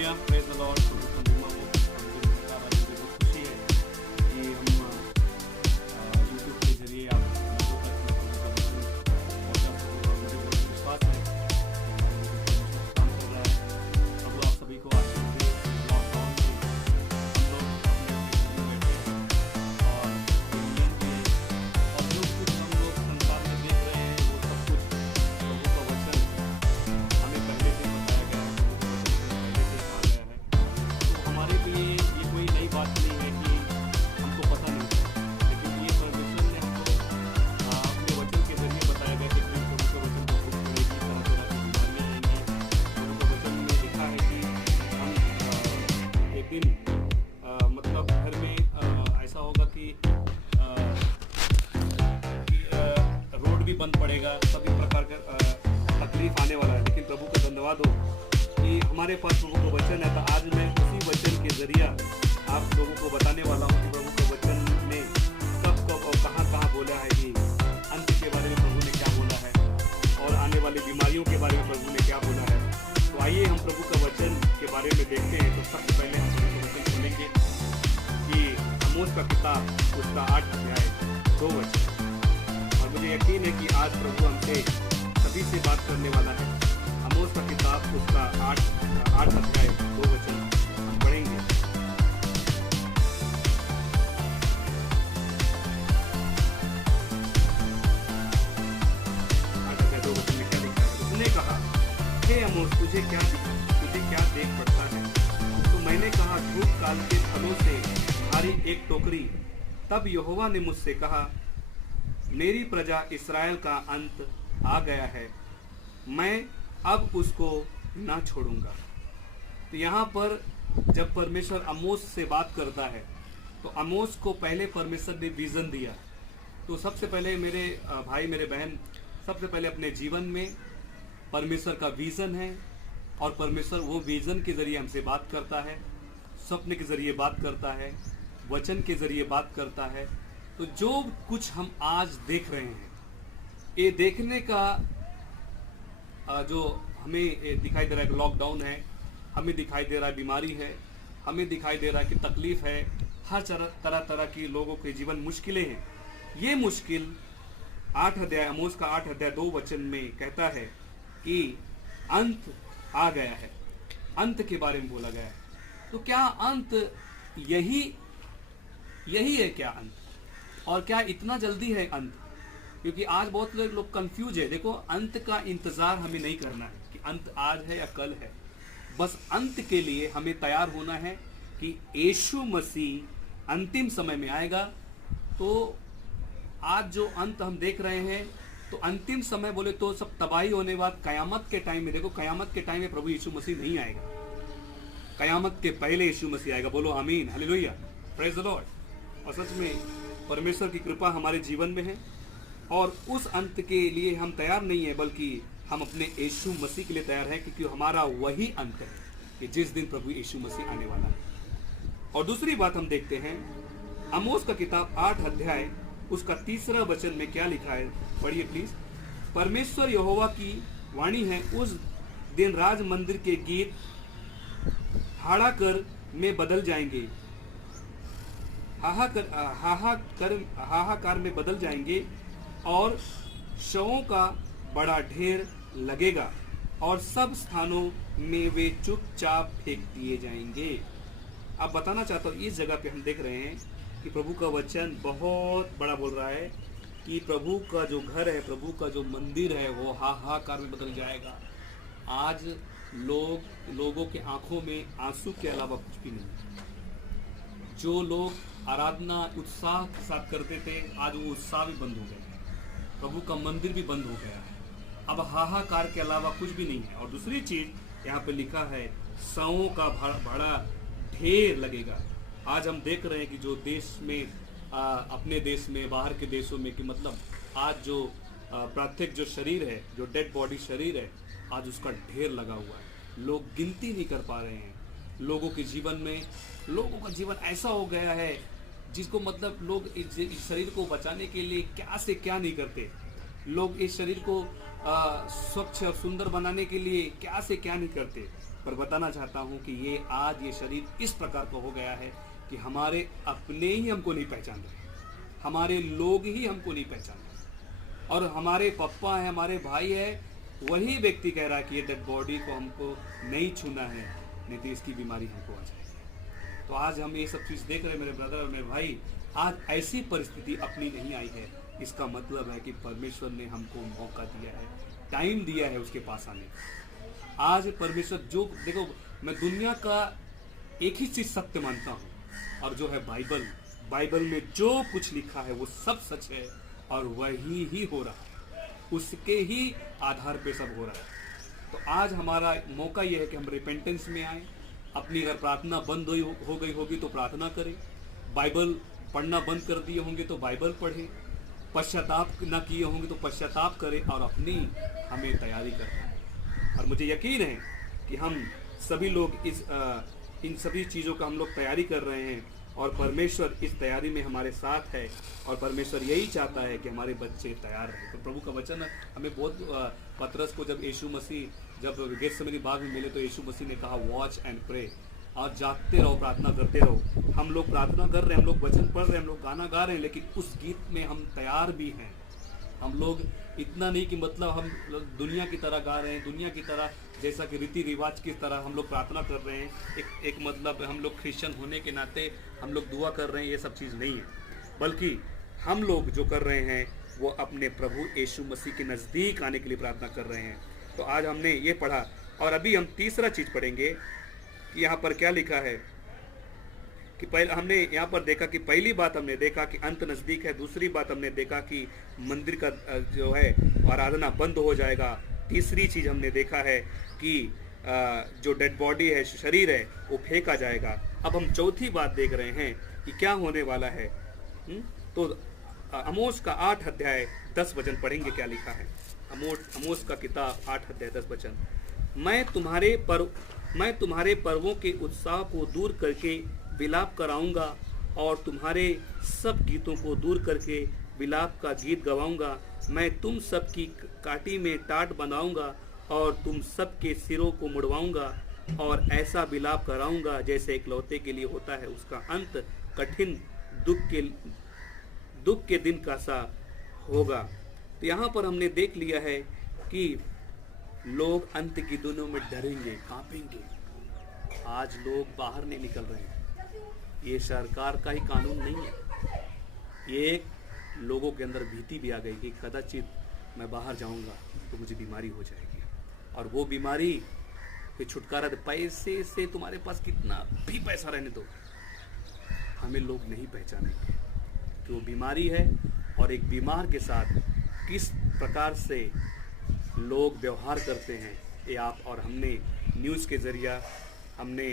Hallelujah, praise the Lord. मुझे बहुत खुशी है कि हम यूट्यूब के जरिए आप लोगों तक पहुंचा सकते हैं। मुझे बहुत विश्वास है काम कर रहा है। प्रभु आप सभी को आशीष दे। लॉकडाउन में हम लोग अपने घर में बैठे हैं और मिलेंगे और जो कुछ हम लोग संसार में देख रहे हैं वो सब कुछ प्रभु का वचन हमें पहले से बताया गया है, पहले से कहा गया है। तो हमारे लिए ये कोई नई बात नहीं है कि हमको पता नहीं है, लेकिन ये परमेश्वर ने हमको अपने वचन के जरिए बताया गया कि प्रभु के वचन को खुद पढ़ेगी, तरह तरह की बीमारियाँ आएंगी। प्रभु के वचन में लिखा है कि हम एक दिन मतलब घर में ऐसा होगा कि रोड भी बंद पड़ेगा, सभी प्रकार का तकलीफ आने वाला है। लेकिन प्रभु का धन्यवाद हो कि हमारे पास प्रभु का वचन है। तो आज मैं उसी वचन के जरिए आप लोगों को बताने वाला हूँ कि प्रभु के वचन ने कब कब और कहाँ कहाँ बोला है, कि अंत के बारे में प्रभु ने क्या बोला है और आने वाली बीमारियों के बारे में प्रभु ने क्या बोला है। तो आइए हम प्रभु का वचन के बारे में देखते हैं। तो सबसे पहले हम प्रभु का वचन सुनेंगे कि आमोस का किताब उसका 8 अध्याय 2 वचन। और मुझे यकीन है कि आज प्रभु हमसे सभी से बात करने वाला है। आमोस का किताब उसका 8 अध्याय 2 वचन हम पढ़ेंगे। उसने कहा, हे आमोस, तुझे क्या देख पड़ता है? तो मैंने कहा, धूप काल के फलों से भारी एक टोकरी। तब यहोवा ने मुझसे कहा, मेरी प्रजा इस्राएल का अंत आ गया है, मैं अब उसको ना छोड़ूंगा। तो यहाँ पर जब परमेश्वर आमोस से बात करता है तो आमोस को पहले परमेश्वर ने विजन दिया। तो सबसे पहले मेरे भाई मेरे बहन, सबसे पहले अपने जीवन में परमेश्वर का विजन है और परमेश्वर वो विजन के जरिए हमसे बात करता है, सपने के जरिए बात करता है, वचन के जरिए बात करता है। तो जो कुछ हम आज देख रहे हैं, ये देखने का जो हमें दिखाई दे रहा है लॉकडाउन है, हमें दिखाई दे रहा है बीमारी है, हमें दिखाई दे रहा है कि तकलीफ है, हर तरह तरह की लोगों के जीवन मुश्किलें हैं। ये मुश्किल 8 अध्याय आमोस का 8 अध्याय 2 वचन में कहता है कि अंत आ गया है, अंत के बारे में बोला गया है। तो क्या अंत यही है क्या अंत? और क्या इतना जल्दी है अंत? क्योंकि आज बहुत लोग कंफ्यूज है। देखो, अंत का इंतजार हमें नहीं करना है कि अंत आज है या कल है। बस अंत के लिए हमें तैयार होना है कि यीशु मसीह अंतिम समय में आएगा। तो आज जो अंत हम देख रहे हैं, तो अंतिम समय बोले तो सब तबाही होने बाद कयामत के टाइम में, देखो कयामत के टाइम में प्रभु यीशु मसीह नहीं आएगा, कयामत के पहले यीशु मसीह आएगा। बोलो आमीन, हालेलुया, प्रेज द लॉर्ड। और सच में परमेश्वर की कृपा हमारे जीवन में है और उस अंत के लिए हम तैयार नहीं है, बल्कि हम अपने यीशु मसीह के लिए तैयार हैं, क्योंकि हमारा वही अंत है कि जिस दिन प्रभु यीशु मसीह आने वाला है। और दूसरी बात हम देखते हैं, आमोस का किताब 8 अध्याय उसका 3 वचन में क्या लिखा है, पढ़िए प्लीज। परमेश्वर यहोवा की वाणी है, उस दिन राज मंदिर के गीत हाहाकार में बदल जाएंगे, हाहाकार में बदल जाएंगे और शवों का बड़ा ढेर लगेगा और सब स्थानों में वे चुपचाप फेंक दिए जाएंगे। अब बताना चाहता हूँ, इस जगह पे हम देख रहे हैं कि प्रभु का वचन बहुत बड़ा बोल रहा है कि प्रभु का जो घर है, प्रभु का जो मंदिर है, वो हाहाकार में बदल जाएगा। आज लोगों के आंखों में आंसू के अलावा कुछ भी नहीं। जो लोग आराधना उत्साह के साथ करते थे, आज वो उत्साह भी बंद हो गया, प्रभु का मंदिर भी बंद हो गया है। अब हाहाकार के अलावा कुछ भी नहीं है। और दूसरी चीज यहाँ पे लिखा है, शवों का बड़ा ढेर लगेगा। आज हम देख रहे हैं कि जो देश में अपने देश में, बाहर के देशों में, कि मतलब आज जो पार्थिव जो शरीर है, जो डेड बॉडी शरीर है, आज उसका ढेर लगा हुआ है। लोग गिनती नहीं कर पा रहे हैं। लोगों के जीवन में, लोगों का जीवन ऐसा हो गया है जिसको मतलब लोग इस शरीर को बचाने के लिए क्या से क्या नहीं करते। लोग इस शरीर को स्वच्छ और सुंदर बनाने के लिए क्या से क्या नहीं करते। पर बताना चाहता हूँ कि ये आज ये शरीर इस प्रकार का हो गया है कि हमारे अपने ही हमको नहीं पहचान रहे, हमारे लोग ही हमको नहीं पहचान रहे, और हमारे पापा है, हमारे भाई है, वही व्यक्ति कह रहा है कि ये डेड बॉडी को हमको नहीं छूना है, नहीं तो इसकी बीमारी हमको आ जाएगी। तो आज हम ये सब चीज़ देख रहे हैं मेरे ब्रदर और मेरे भाई, आज ऐसी परिस्थिति अपनी नहीं आई है, इसका मतलब है कि परमेश्वर ने हमको मौका दिया है, टाइम दिया है उसके पास आने का। आज परमेश्वर जो, देखो मैं दुनिया का एक ही चीज़ सत्य मानता हूँ, और जो है बाइबल, बाइबल में जो कुछ लिखा है वो सब सच है, और वही ही हो रहा है, उसके ही आधार पे सब हो रहा है। तो आज हमारा मौका यह है कि हम रिपेंटेंस में आए, अपनी अगर प्रार्थना बंद हो गई होगी तो प्रार्थना करें, बाइबल पढ़ना बंद कर दिए होंगे तो बाइबल पढ़ें, पश्चाताप ना किए होंगे तो पश्चाताप करें, और अपनी हमें तैयारी करें। और मुझे यकीन है कि हम सभी लोग इन सभी चीज़ों का हम लोग तैयारी कर रहे हैं, और परमेश्वर इस तैयारी में हमारे साथ है, और परमेश्वर यही चाहता है कि हमारे बच्चे तैयार रहें। तो प्रभु का वचन हमें बहुत, पतरस को जब यीशु मसीह जब गेत्सेमनी बाग में मिले तो यीशु मसीह ने कहा वॉच एंड प्रे, और जागते रहो, प्रार्थना करते रहो। हम लोग प्रार्थना कर रहे हैं, हम लोग वचन पढ़ रहे हैं, हम लोग गाना गा रहे हैं, लेकिन उस गीत में हम तैयार भी हैं। हम लोग इतना नहीं कि मतलब हम दुनिया की तरह गा रहे हैं, दुनिया की तरह जैसा कि रीति रिवाज की तरह हम लोग प्रार्थना कर रहे हैं, एक मतलब हम लोग क्रिश्चियन होने के नाते हम लोग दुआ कर रहे हैं, ये सब चीज़ नहीं है। बल्कि हम लोग जो कर रहे हैं वो अपने प्रभु यीशु मसीह के नज़दीक आने के लिए प्रार्थना कर रहे हैं। तो आज हमने ये पढ़ा, और अभी हम तीसरा चीज़ पढ़ेंगे कि यहाँ पर क्या लिखा है कि पहले हमने यहाँ पर देखा कि पहली बात हमने देखा कि अंत नज़दीक है, दूसरी बात हमने देखा कि मंदिर का जो है आराधना बंद हो जाएगा, तीसरी चीज़ हमने देखा है कि जो डेड बॉडी है, शरीर है, वो फेंका जाएगा। अब हम चौथी बात देख रहे हैं कि क्या होने वाला है। तो आमोस का 8 अध्याय 10 वचन पढ़ेंगे, क्या लिखा है। आमोस का किताब 8 अध्याय 10 वचन। मैं तुम्हारे पर्वों के उत्साह को दूर करके विलाप कराऊंगा, और तुम्हारे सब गीतों को दूर करके विलाप का गीत गवाऊंगा। मैं तुम सब की काटी में टाट बनाऊंगा, और तुम सब के सिरों को मुड़वाऊंगा, और ऐसा विलाप कराऊंगा जैसे इकलौते के लिए होता है। उसका अंत कठिन दुख के दिन का सा होगा। तो यहाँ पर हमने देख लिया है कि लोग अंत की दिनों में डरेंगे, कांपेंगे। आज लोग बाहर नहीं निकल रहे हैं, ये सरकार का ही कानून नहीं है, ये लोगों के अंदर भीति भी आ गई कि कदाचित मैं बाहर जाऊंगा तो मुझे बीमारी हो जाएगी, और वो बीमारी के छुटकारा, पैसे से तुम्हारे पास कितना भी पैसा रहने दो, हमें लोग नहीं पहचानेंगे कि वो बीमारी है। और एक बीमार के साथ किस प्रकार से लोग व्यवहार करते हैं, ये आप और हमने न्यूज़ के ज़रिया, हमने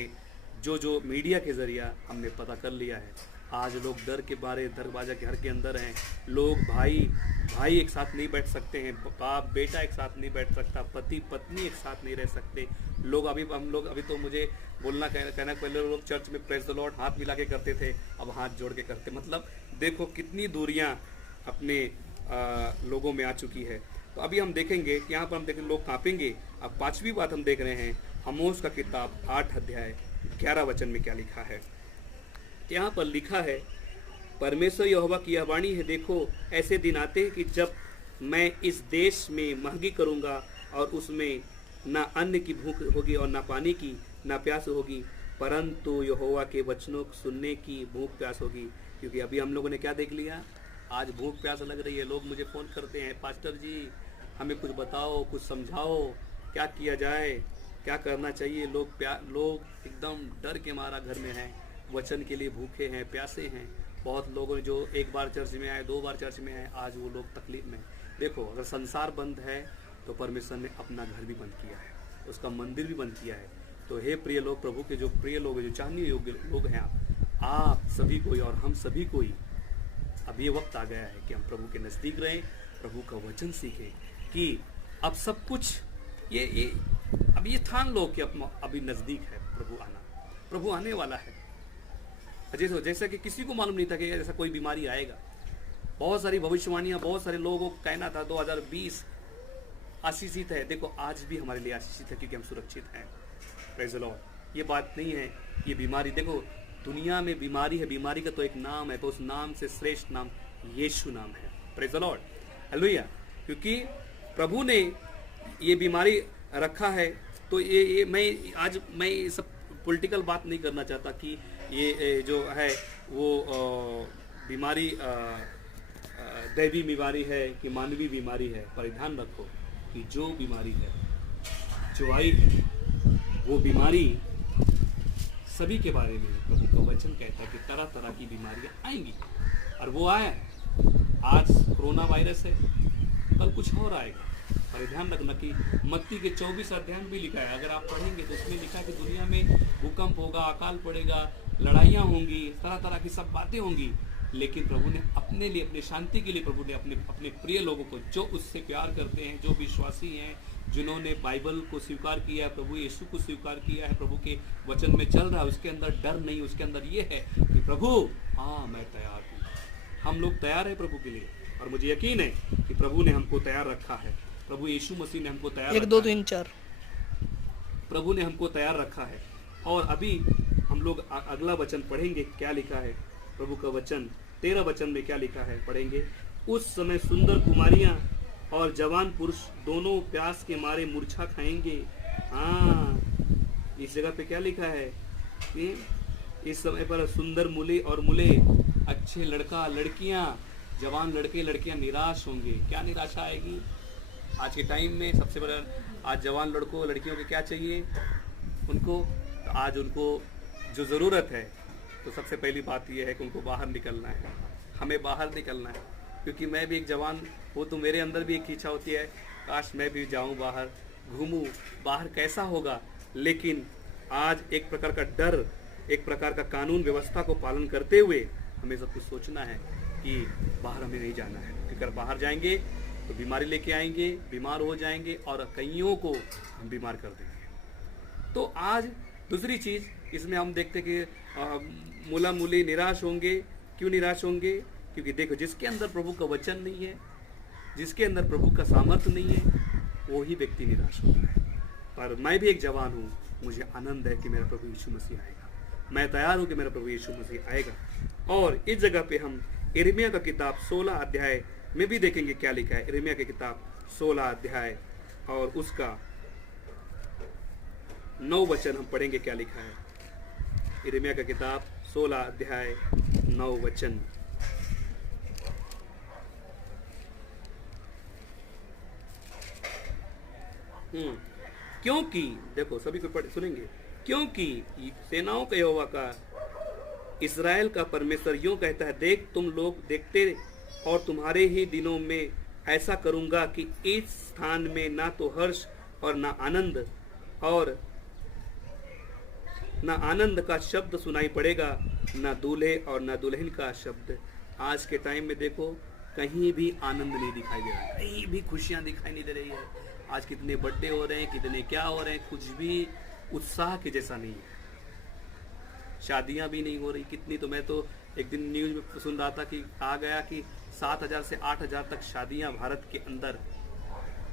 जो मीडिया के ज़रिया हमने पता कर लिया है। आज लोग डर के बारे दरवाजा के घर के अंदर हैं, लोग भाई एक साथ नहीं बैठ सकते हैं, बाप बेटा एक साथ नहीं बैठ सकता, पति पत्नी एक साथ नहीं रह सकते। लोग हम लोग अभी तो मुझे बोलना कहना पहले लोग चर्च में प्रेज द लॉर्ड हाथ मिला के करते थे, अब हाथ जोड़ के करते। मतलब देखो कितनी दूरियां अपने लोगों में आ चुकी है। तो अभी हम देखेंगे कि यहाँ पर हम देखेंगे लोग कांपेंगे। अब पांचवी बात हम देख रहे हैं आमोस का किताब 8 अध्याय 11 वचन में क्या लिखा है। यहाँ पर लिखा है, परमेश्वर यहोवा की यह वाणी है, देखो ऐसे दिन आते हैं कि जब मैं इस देश में महगी करूँगा, और उसमें ना अन्न की भूख होगी और ना पानी की, ना प्यास होगी, परंतु यहोवा के वचनों को सुनने की भूख प्यास होगी। क्योंकि अभी हम लोगों ने क्या देख लिया, आज भूख प्यास लग रही है। लोग मुझे फ़ोन करते हैं, पास्टर जी हमें कुछ बताओ, कुछ समझाओ, क्या किया जाए, क्या करना चाहिए। लोग एकदम डर के मारा घर में हैं, वचन के लिए भूखे हैं, प्यासे हैं। बहुत लोगों जो एक बार चर्च में आए, 2 बार चर्च में आए, आज वो लोग तकलीफ में। देखो अगर संसार बंद है तो परमेश्वर ने अपना घर भी बंद किया है, उसका मंदिर भी बंद किया है। तो हे प्रिय लोग, प्रभु के जो प्रिय लोग, जो चाहने योग्य लोग हैं, आप सभी कोई और हम सभी कोई, अब ये वक्त आ गया है कि हम प्रभु के नज़दीक रहें, प्रभु का वचन सीखें कि अब सब कुछ अब ये ठान लो कि अभी नज़दीक है प्रभु आना, प्रभु आने वाला है। जैसा कि किसी को मालूम नहीं था कि ऐसा कोई बीमारी आएगा। बहुत सारी भविष्यवाणियाँ, बहुत सारे लोगों को कहना था 2020 आशीषित है। देखो आज भी हमारे लिए आशीषित है क्योंकि हम सुरक्षित हैं। Praise the Lord. ये बात नहीं है, ये बीमारी देखो दुनिया में बीमारी है, बीमारी का तो एक नाम है, तो उस नाम से श्रेष्ठ नाम यीशु नाम है। Praise the Lord, hallelujah. क्योंकि प्रभु ने ये बीमारी रखा है। तो ये मैं ये सब पॉलिटिकल बात नहीं करना चाहता कि ये जो है वो बीमारी दैवी बीमारी है कि मानवीय बीमारी है, पर ध्यान रखो कि जो बीमारी है, जो आई है, वो बीमारी सभी के बारे में प्रभु का वचन कहता है कि तरह तरह की बीमारियां आएंगी, और वो आया। आज कोरोना वायरस है, कल कुछ और आएगा। और ध्यान रखना कि मत्ती के 24 अध्याय में भी लिखा है, अगर आप पढ़ेंगे तो उसमें लिखा है कि दुनिया में भूकंप होगा, अकाल पड़ेगा, लड़ाइयाँ होंगी, तरह तरह की सब बातें होंगी। लेकिन प्रभु ने अपने लिए, अपनी शांति के लिए प्रभु ने अपने प्रिय लोगों को, जो उससे प्यार करते हैं, जो विश्वासी हैं, जिन्होंने बाइबल को स्वीकार किया है, प्रभु यीशु को स्वीकार किया है, प्रभु के वचन में चल रहा है, उसके अंदर डर नहीं, उसके अंदर ये है कि प्रभु हाँ मैं तैयार हूँ। हम लोग तैयार हैं प्रभु के लिए, और मुझे यकीन है कि प्रभु ने हमको तैयार रखा है। प्रभु यीशु मसीह ने हमको तैयार 1 2 3 4 प्रभु ने हमको तैयार रखा है। और अभी हम लोग अगला वचन पढ़ेंगे, क्या लिखा है प्रभु का वचन। 13 वचन में क्या लिखा है पढ़ेंगे। उस समय सुंदर कुमारियां और जवान पुरुष दोनों प्यास के मारे मूर्छा खाएंगे। हाँ, इस जगह पे क्या लिखा है कि इस समय पर सुंदर मुले और मुले, अच्छे लड़का लड़कियां, जवान लड़के लड़कियां निराश होंगे। क्या निराशा आएगी आज के टाइम में? सबसे बड़ा आज जवान लड़कों लड़कियों को क्या चाहिए उनको? तो आज उनको जो ज़रूरत है, तो सबसे पहली बात यह है कि उनको बाहर निकलना है। हमें बाहर निकलना है, क्योंकि मैं भी एक जवान हूँ, तो मेरे अंदर भी एक इच्छा होती है, काश मैं भी जाऊँ बाहर, घूमूँ। बाहर कैसा होगा, लेकिन आज एक प्रकार का डर, एक प्रकार का कानून व्यवस्था को पालन करते हुए हमें सब कुछ सोचना है कि बाहर हमें नहीं जाना है, क्योंकि अगर बाहर जाएंगे तो बीमारी लेके आएंगे, बीमार हो जाएंगे और कईयों को हम बीमार कर देंगे। तो आज दूसरी चीज़ इसमें हम देखते कि मुला मुली निराश होंगे। क्यों निराश होंगे? क्योंकि देखो, जिसके अंदर प्रभु का वचन नहीं है, जिसके अंदर प्रभु का सामर्थ्य नहीं है, वो ही व्यक्ति निराश होता है। पर मैं भी एक जवान हूँ, मुझे आनंद है कि मेरा प्रभु यीशु मसीह आएगा। मैं तैयार हूँ कि मेरा प्रभु यीशु मसीह आएगा। और इस जगह पे हम यिर्मयाह का किताब 16 अध्याय में भी देखेंगे क्या लिखा है। यिर्मयाह की किताब 16 अध्याय और उसका 9 वचन हम पढ़ेंगे, क्या लिखा है। यिर्मयाह का किताब 16 अध्याय 9 वचन। क्योंकि देखो, सभी को पढ़ सुनेंगे। क्योंकि सेनाओं का यहोवा का, इस्राएल का परमेश्वर यूं कहता है, देख तुम लोग देखते और तुम्हारे ही दिनों में ऐसा करूंगा कि इस स्थान में ना तो हर्ष और ना आनंद और ना आनंद का शब्द सुनाई पड़ेगा, ना दूल्हे और ना दुल्हन का शब्द। आज के टाइम में देखो, कहीं भी आनंद नहीं दिखाई दे रहा है, कहीं भी खुशियां दिखाई नहीं दे रही है। आज कितने बर्थडे हो रहे हैं, कितने क्या हो रहे हैं, कुछ भी उत्साह के जैसा नहीं है। शादियां भी नहीं हो रही कितनी। तो मैं तो एक दिन न्यूज में सुन रहा था कि कहा गया कि 7,000 से 8,000 तक शादियां भारत के अंदर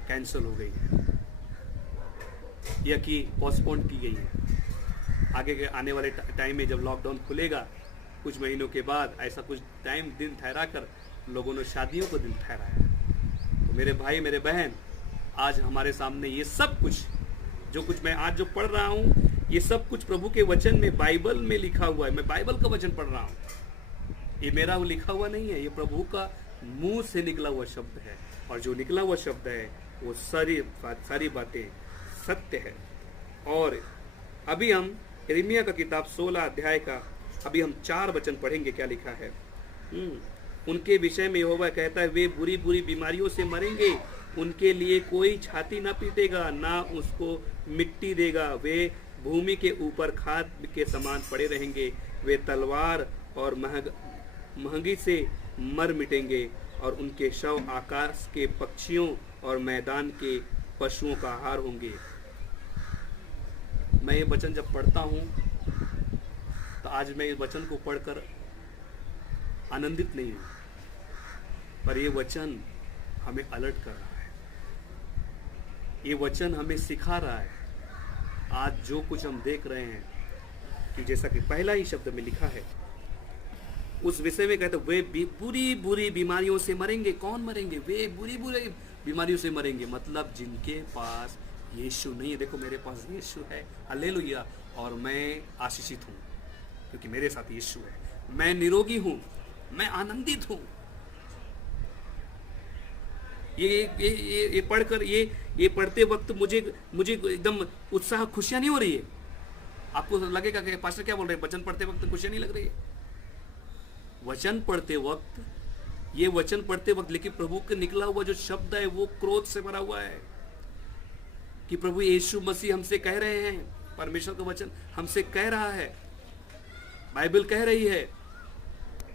कैंसिल हो गई हैं या कि पोस्टपोन की गई है। आगे के आने वाले टाइम में जब लॉकडाउन खुलेगा कुछ महीनों के बाद, ऐसा कुछ टाइम दिन ठहरा कर लोगों ने शादियों को दिन ठहराया। तो मेरे भाई मेरे बहन, आज हमारे सामने ये सब कुछ, जो कुछ मैं आज जो पढ़ रहा हूँ, ये सब कुछ प्रभु के वचन में, बाइबल में लिखा हुआ है। मैं बाइबल का वचन पढ़ रहा हूँ, ये मेरा वो लिखा हुआ नहीं है, ये प्रभु का मुंह से निकला हुआ शब्द है। और जो निकला हुआ शब्द है वो सारी बातें सत्य है। और अभी हम यिर्मयाह का किताब 16 अध्याय का अभी हम 4 वचन पढ़ेंगे, क्या लिखा है। उनके विषय में यहोवा कहता है, वे बुरी बुरी बीमारियों से मरेंगे, उनके लिए कोई छाती ना पीटेगा, ना उसको मिट्टी देगा। वे भूमि के ऊपर खाद के समान पड़े रहेंगे। वे तलवार और महंगी से मर मिटेंगे, और उनके शव आकाश के पक्षियों और मैदान के पशुओं का आहार होंगे। मैं ये वचन जब पढ़ता हूँ तो आज मैं इस वचन को पढ़कर आनंदित नहीं हूँ, पर ये वचन हमें अलर्ट कर रहा है, ये वचन हमें सिखा रहा है आज जो कुछ हम देख रहे हैं कि जैसा कि पहला ही शब्द में लिखा है, उस विषय में कहते वे बुरी बुरी बीमारियों से मरेंगे। कौन मरेंगे? वे बुरी बुरी बीमारियों से मरेंगे, मतलब जिनके पास यीशु नहीं है। देखो मेरे पास यीशु है, हालेलुया, और मैं आशीषित हूँ क्योंकि मेरे साथ यीशु है। मैं निरोगी हूँ, मैं आनंदित हूँ। ये पढ़कर ये पढ़ते वक्त मुझे एकदम उत्साह, खुशियाँ नहीं हो रही है। आपको लगेगा कि पास्टर क्या बोल रहे हैं, वचन पढ़ते वक्त खुशियाँ नहीं लग रही है। वचन पढ़ते वक्त, ये वचन पढ़ते वक्त, लेकिन प्रभु के निकला हुआ जो शब्द है वो क्रोध से भरा हुआ है कि प्रभु यीशु मसीह हमसे कह रहे हैं, परमेश्वर का वचन हमसे कह रहा है, बाइबल कह रही है,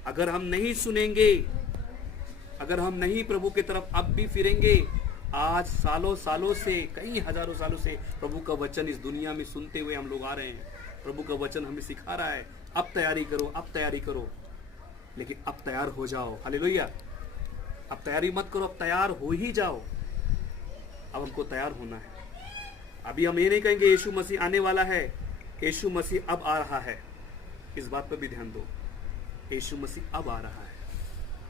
अगर हम नहीं सुनेंगे, अगर हम नहीं प्रभु की तरफ अब भी फिरेंगे, आज सालों सालों से, कई हजारों सालों से प्रभु का वचन इस दुनिया में सुनते हुए हम लोग आ रहे हैं। प्रभु का वचन हमें सिखा रहा है, अब तैयारी करो, अब तैयारी करो, लेकिन अब तैयार हो जाओ। हालेलुया। अब तैयारी मत करो, अब तैयार हो ही जाओ। अब हमको तैयार होना है। अभी हम ये नहीं कहेंगे यीशु मसीह आने वाला है, यीशु मसीह अब आ रहा है। इस बात पर भी ध्यान दो, यीशु मसीह अब आ रहा है।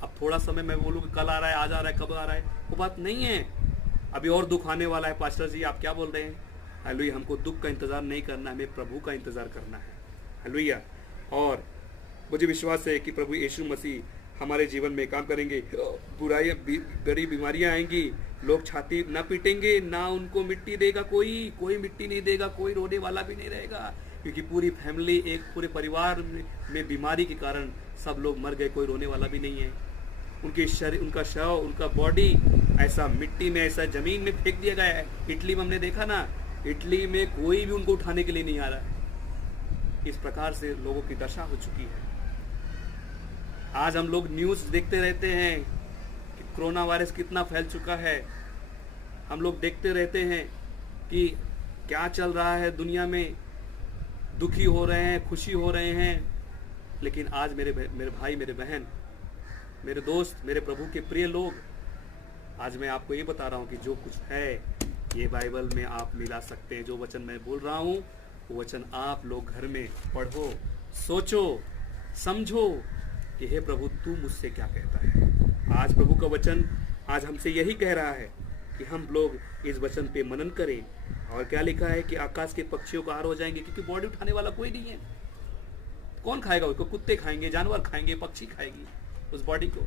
अब थोड़ा समय मैं बोलूँ कल आ रहा है, आज आ रहा है, कब आ रहा है, वो बात नहीं है। अभी और दुख आने वाला है। पास्टर जी आप क्या बोल रहे हैं? हालेलुया। हमको दुख का इंतजार नहीं करना है, हमें प्रभु का इंतजार करना है। हालेलुया। और मुझे विश्वास है कि प्रभु यीशु मसीह हमारे जीवन में काम करेंगे। बुराइयां, बड़ी बीमारियां आएंगी, लोग छाती ना पीटेंगे, ना उनको मिट्टी देगा, कोई मिट्टी नहीं देगा, कोई रोने वाला भी नहीं रहेगा, क्योंकि पूरी फैमिली, एक पूरे परिवार में बीमारी के कारण सब लोग मर गए, कोई रोने वाला भी नहीं है। उनके शरीर, उनका शव, उनका बॉडी ऐसा मिट्टी में, ऐसा जमीन में फेंक दिया गया है। इटली में हमने देखा ना, इटली में कोई भी उनको उठाने के लिए नहीं आ रहा। इस प्रकार से लोगों की दशा हो चुकी है। आज हम लोग न्यूज़ देखते रहते हैं कि कोरोना वायरस कितना फैल चुका है। हम लोग देखते रहते हैं कि क्या चल रहा है दुनिया में, दुखी हो रहे हैं, खुशी हो रहे हैं। लेकिन आज मेरे भाई, मेरे बहन, मेरे दोस्त, मेरे प्रभु के प्रिय लोग, आज मैं आपको ये बता रहा हूँ कि जो कुछ है ये बाइबल में आप मिला सकते हैं। जो वचन मैं बोल रहा हूँ वो वचन आप लोग घर में पढ़ो, सोचो, समझो कि हे प्रभु तू मुझसे क्या कहता है। आज प्रभु का वचन आज हमसे यही कह रहा है कि हम लोग इस वचन पे मनन करें। और क्या लिखा है कि आकाश के पक्षियों का आहार हो जाएंगे, क्योंकि बॉडी उठाने वाला कोई नहीं है। कौन खाएगा उसको? कुत्ते खाएंगे, जानवर खाएंगे, पक्षी खाएगी उस बॉडी को।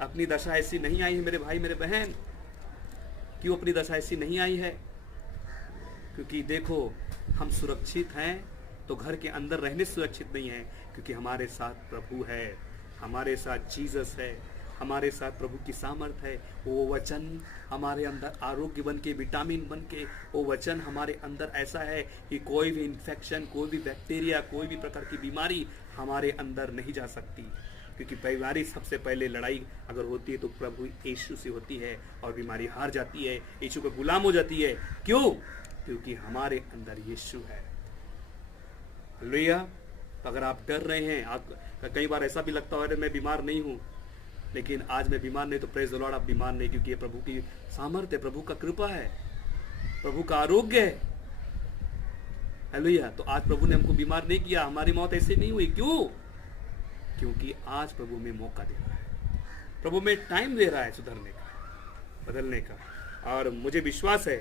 अपनी दशा ऐसी नहीं आई है मेरे भाई, मेरे बहन। क्यों अपनी दशा ऐसी नहीं आई है? क्योंकि देखो हम सुरक्षित हैं तो घर के अंदर रहने सुरक्षित नहीं है, क्योंकि हमारे साथ प्रभु है, हमारे साथ जीसस है, हमारे साथ प्रभु की सामर्थ है। वो वचन हमारे अंदर आरोग्य बन के, विटामिन बन के, वो वचन हमारे अंदर ऐसा है कि कोई भी इन्फेक्शन, कोई भी बैक्टीरिया, कोई भी प्रकार की बीमारी हमारे अंदर नहीं जा सकती। क्योंकि बीमारी सबसे पहले लड़ाई अगर होती है तो प्रभु यीशु से होती है, और बीमारी हार जाती है, यीशु का गुलाम हो जाती है। क्यों? क्योंकि हमारे अंदर यीशु है। हालेलुया। अगर आप डर रहे हैं, आप कई बार ऐसा भी लगता है मैं बीमार नहीं हूँ, लेकिन आज मैं बीमार नहीं, तो प्रेज द लॉर्ड आप बीमार नहीं, क्योंकि ये प्रभु की सामर्थ्य है, प्रभु का कृपा है, प्रभु का आरोग्य है। हालेलुया। तो आज प्रभु ने हमको बीमार नहीं किया, हमारी मौत ऐसे नहीं हुई। क्यों? क्योंकि आज प्रभु में मौका दे रहा है, प्रभु में टाइम दे रहा है सुधरने का, बदलने का। और मुझे विश्वास है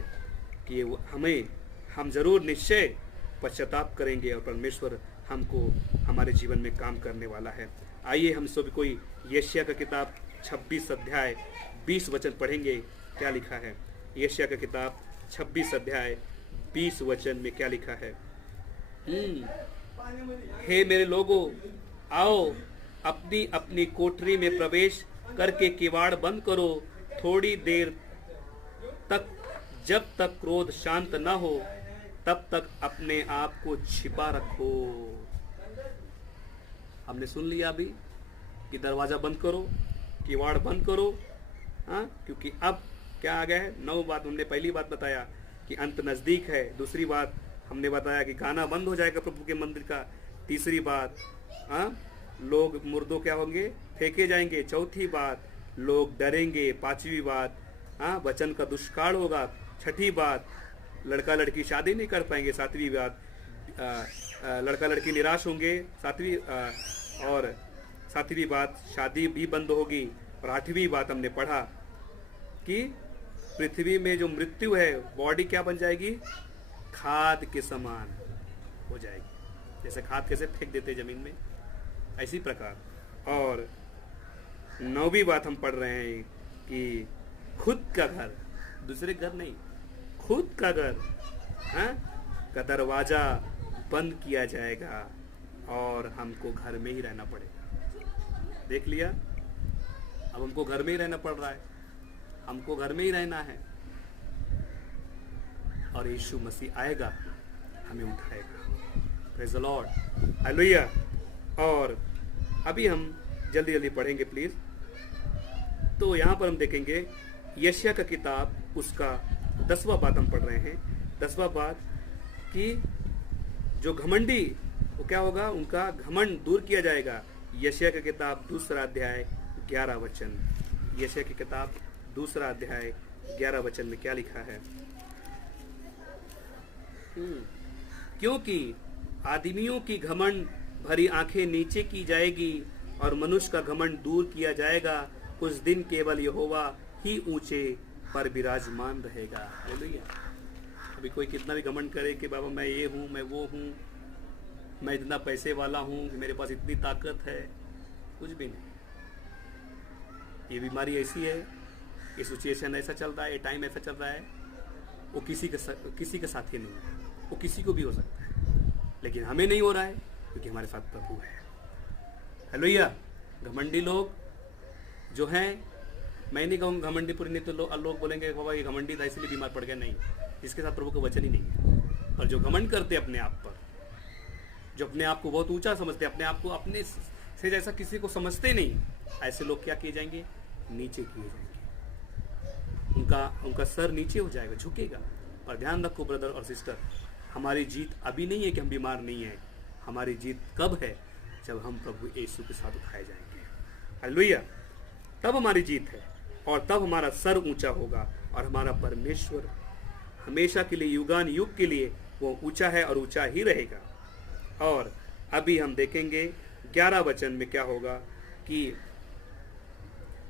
कि हम जरूर निश्चय पश्चाताप करेंगे, और परमेश्वर हमको हमारे जीवन में काम करने वाला है। आइए हम सभी कोई यशायाह का किताब 26 अध्याय 20 वचन पढ़ेंगे। क्या लिखा है? यशायाह का किताब 26 अध्याय 20 वचन में क्या लिखा है? हे मेरे लोगों, आओ अपनी अपनी कोठरी में प्रवेश करके किवाड़ बंद करो, थोड़ी देर तक, जब तक क्रोध शांत न हो तब तक अपने आप को छिपा रखो। हमने सुन लिया अभी कि दरवाजा बंद करो, किवाड़ बंद करो। हाँ, क्योंकि अब क्या आ गया है? 9 बात हमने पहली बात बताया कि अंत नजदीक है। दूसरी बात हमने बताया कि गाना बंद हो जाएगा प्रभु के मंदिर का। तीसरी बात, हाँ, लोग मुर्दों क्या होंगे? फेंके जाएंगे। चौथी बात, लोग डरेंगे। पांचवी बात, हाँ, वचन का दुष्काल होगा। छठी बात, लड़का लड़की शादी नहीं कर पाएंगे, सातवीं बात लड़का लड़की निराश होंगे, और सातवीं बात शादी भी बंद होगी। और आठवीं बात हमने पढ़ा कि पृथ्वी में जो मृत्यु है, बॉडी क्या बन जाएगी? खाद के समान हो जाएगी। जैसे खाद कैसे फेंक देते जमीन में, इसी प्रकार। और नौवीं बात हम पढ़ रहे हैं कि खुद का घर, दूसरे घर नहीं, खुद का घर का दरवाजा बंद किया जाएगा और हमको घर में ही रहना पड़ेगा। देख लिया, अब हमको घर में ही रहना पड़ रहा है, हमको घर में ही रहना है। और यीशु मसीह आएगा, हमें उठाएगा। Praise the Lord, hallelujah. और अभी हम जल्दी जल्दी पढ़ेंगे प्लीज। तो यहाँ पर हम देखेंगे यशायाह का किताब, उसका 10वां बात हम पढ़ रहे हैं। 10वां बात कि जो घमंडी, वो क्या होगा? उनका घमंड दूर किया जाएगा। यशायाह की किताब 2 अध्याय 11 वचन। यशायाह की किताब 2 अध्याय 11 वचन में क्या लिखा है? क्योंकि आदमियों की घमंड भरी आंखें नीचे की जाएगी और मनुष्य का घमंड दूर किया जाएगा। कुछ दिन केवल यहोवा ही ऊंचे पर विराजमान रहेगा। हालेलुया। अभी कोई कितना भी घमंड करे कि बाबा मैं ये हूँ, मैं वो हूँ, मैं इतना पैसे वाला हूँ, मेरे पास इतनी ताकत है, कुछ भी नहीं। ये बीमारी ऐसी है, ये सिचुएशन ऐसा चल रहा है, ये टाइम ऐसा चल रहा है, वो किसी के साथ ही नहीं है, वो किसी को भी हो सकता है, लेकिन हमें नहीं हो रहा है क्योंकि हमारे साथ प्रभु है। हालेलुया। घमंडी लोग जो हैं, मैं नहीं कहूँगा घमंडी पूरी, नहीं तो लोग बोलेंगे बाबा ये घमंडी था इसलिए बीमार पड़ गया। नहीं, इसके साथ प्रभु का वचन ही नहीं है। पर जो घमंड करते अपने आप पर, जो अपने आप को बहुत ऊंचा समझते, अपने आप को अपने से जैसा किसी को समझते नहीं, ऐसे लोग क्या किए जाएंगे? नीचे किए जाएंगे। उनका सर नीचे हो जाएगा, झुकेगा। पर ध्यान रखो ब्रदर और सिस्टर, हमारी जीत अभी नहीं है कि हम बीमार नहीं है। हमारी जीत कब है? जब हम प्रभु यीशु के साथ उठाए जाएंगे। हालेलुया। तब हमारी जीत है और तब हमारा सर ऊंचा होगा और हमारा परमेश्वर हमेशा के लिए, युगान युग के लिए वो ऊंचा है और ऊंचा ही रहेगा। और अभी हम देखेंगे 11 वचन में क्या होगा कि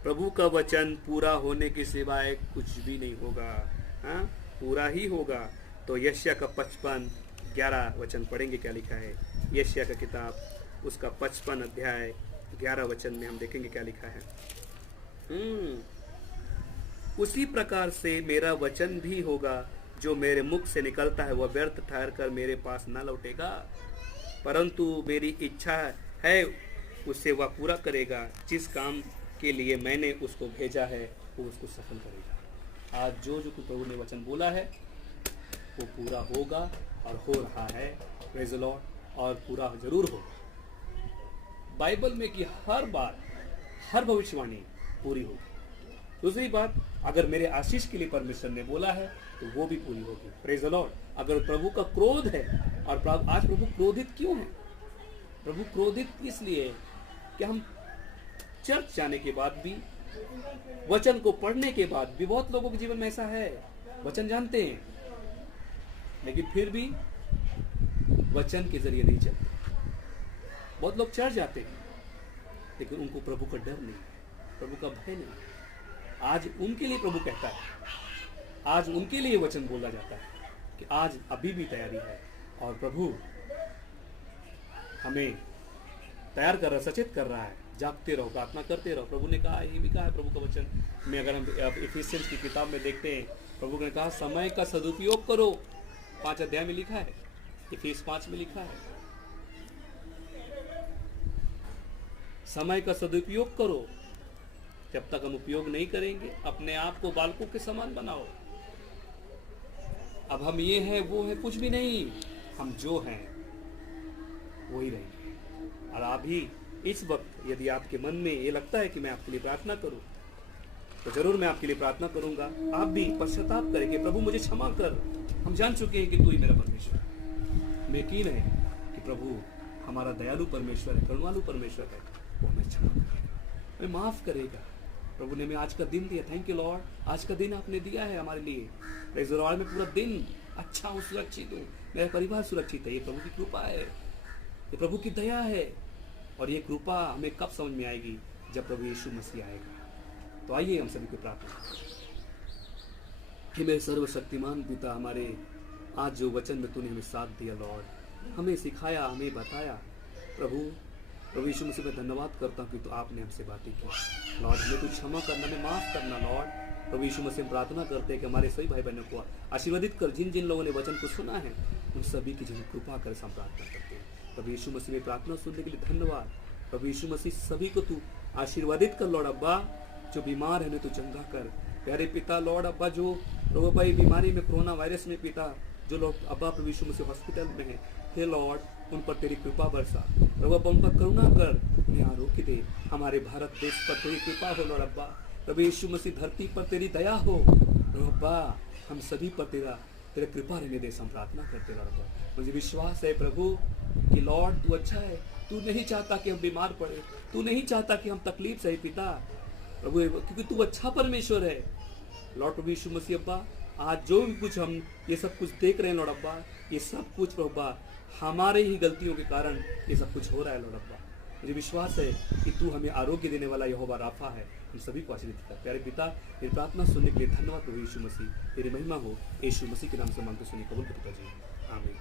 प्रभु का वचन पूरा होने के सिवाय कुछ भी नहीं होगा। हाँ, पूरा ही होगा। तो यशायाह का 55-11 वचन पढ़ेंगे, क्या लिखा है? यशायाह का किताब उसका 55 अध्याय 11 वचन में हम देखेंगे क्या लिखा है। उसी प्रकार से मेरा वचन भी होगा, जो मेरे मुख से निकलता है वह व्यर्थ ठहर कर मेरे पास न लौटेगा, परंतु मेरी इच्छा है उससे वह पूरा करेगा। जिस काम के लिए मैंने उसको भेजा है वो उसको सफल करेगा। आज जो प्रभु ने वचन बोला है वो पूरा होगा और हो रहा है। Praise the Lord. और पूरा जरूर होगा। बाइबल में कि हर बात, हर भविष्यवाणी पूरी होगी। दूसरी बात, अगर मेरे आशीष के लिए परमेश्वर ने बोला है तो वो भी पूरी होगी। Praise the Lord. अगर प्रभु का क्रोध है, और आज प्रभु क्रोधित क्यों है? प्रभु क्रोधित इसलिए कि हम चर्च जाने के बाद भी, वचन को पढ़ने के बाद भी, बहुत लोगों के जीवन में ऐसा है, वचन जानते हैं लेकिन फिर भी वचन के जरिए नहीं चलते। बहुत लोग चर्च जाते हैं लेकिन उनको प्रभु का डर नहीं है, प्रभु का भय नहीं है। आज उनके लिए प्रभु कहता है, आज उनके लिए वचन बोला जाता है कि आज अभी भी तैयारी है और प्रभु हमें तैयार कर रहा, सचेत कर रहा है। जागते रहो, प्रार्थना करते रहो। प्रभु ने कहा, ये भी कहा है प्रभु का वचन में। अगर हम इफिसियंस की किताब में देखते हैं, प्रभु ने कहा समय का सदुपयोग करो। 5 अध्याय में लिखा है, इफिस 5 में लिखा है, समय का सदुपयोग करो। जब तक हम उपयोग नहीं करेंगे, अपने आप को बालकों के समान बनाओ। अब हम ये हैं वो है कुछ भी नहीं, हम जो हैं वही रहेंगे। और अभी इस वक्त यदि आपके मन में ये लगता है कि मैं आपके लिए प्रार्थना करूं, तो जरूर मैं आपके लिए प्रार्थना करूंगा। आप भी पश्चाताप करेंगे, प्रभु मुझे क्षमा कर, हम जान चुके हैं कि तू ही मेरा परमेश्वर है। हमें यकीन है कि प्रभु हमारा दयालु परमेश्वर है, करुणालु परमेश्वर है, वो हमें क्षमा करेगा, हमें माफ करेगा। प्रभु ने हमें आज का दिन दिया, थैंक यू लॉर्ड। आज का दिन आपने दिया है हमारे लिए। Praise the Lord. में पूरा दिन अच्छा हूँ, सुरक्षित हूँ, मेरा परिवार सुरक्षित है। ये प्रभु की कृपा है, ये प्रभु की दया है। और ये कृपा हमें कब समझ में आएगी? जब प्रभु यीशु मसीह आएगा। तो आइए हम सभी को प्रार्थना कि मेरे सर्वशक्तिमान पिता, हमारे आज जो वचन में तूने हमें साथ दिया लॉर्ड, हमें सिखाया, हमें बताया प्रभु यीशु मसीह में धन्यवाद करता हूँ कि तो आपने हमसे बातें की लॉर्ड। हमें कुछ क्षमा करना, हमें माफ़ करना लॉर्ड। प्रभु यीशु मसीह में प्रार्थना करते हैं कि हमारे सभी भाई बहनों को आशीर्वादित कर, जिन जिन लोगों ने वचन को सुना है उन सभी की जिन्हें कृपा कर हम प्रार्थना करते हैं। प्रभु यीशु मसीह में प्रार्थना सुनने के लिए धन्यवाद। प्रभु यीशु मसीह सभी को तू आशीर्वादित कर लॉर्ड अब्बा। जो बीमार है तो चंगा कर प्यारे पिता लॉर्ड अब्बा। जो प्रभु भाई बीमारी में, कोरोना वायरस में पिता जो लोग अब्बा प्रभु यीशु मसीह हॉस्पिटल में है, हे लॉर्ड उन पर तेरी कृपा बरसा प्रभु अब्बा, उन पर करुणा कर, उन्हें आरोग्य दे। हमारे भारत देश पर तेरी कृपा हो लॉर्ड अब्बा। प्रभु यीशु मसीह धरती पर तेरी दया हो प्रभु अब्बा, हम सभी पर तेरे कृपा रहने दे, हम प्रार्थना करते लॉर्ड अब्बा। मुझे विश्वास है प्रभु कि लॉर्ड तू अच्छा है, तू नहीं चाहता कि हम बीमार पड़े, तू नहीं चाहता कि हम तकलीफ सही पिता प्रभु, क्योंकि तू अच्छा परमेश्वर है लॉर्ड। प्रभु यीशु मसीह अब्बा, आज जो भी कुछ हम ये सब कुछ देख रहे हैं लॉर्ड अब्बा, ये सब कुछ प्रभु अब्बा हमारे ही गलतियों के कारण ये सब कुछ हो रहा है लॉर्ड अब्बा। मुझे विश्वास है कि तू हमें आरोग्य देने वाला यहोवा राफा है। हम सभी को आशीर्वाद कर प्यारे पिता, मेरी प्रार्थना सुनने के लिए धन्यवाद प्रभु यीशु मसीह। तेरी महिमा हो, यीशु मसीह के नाम से मांगते सुनिए, कबूल करता जी, आमीन।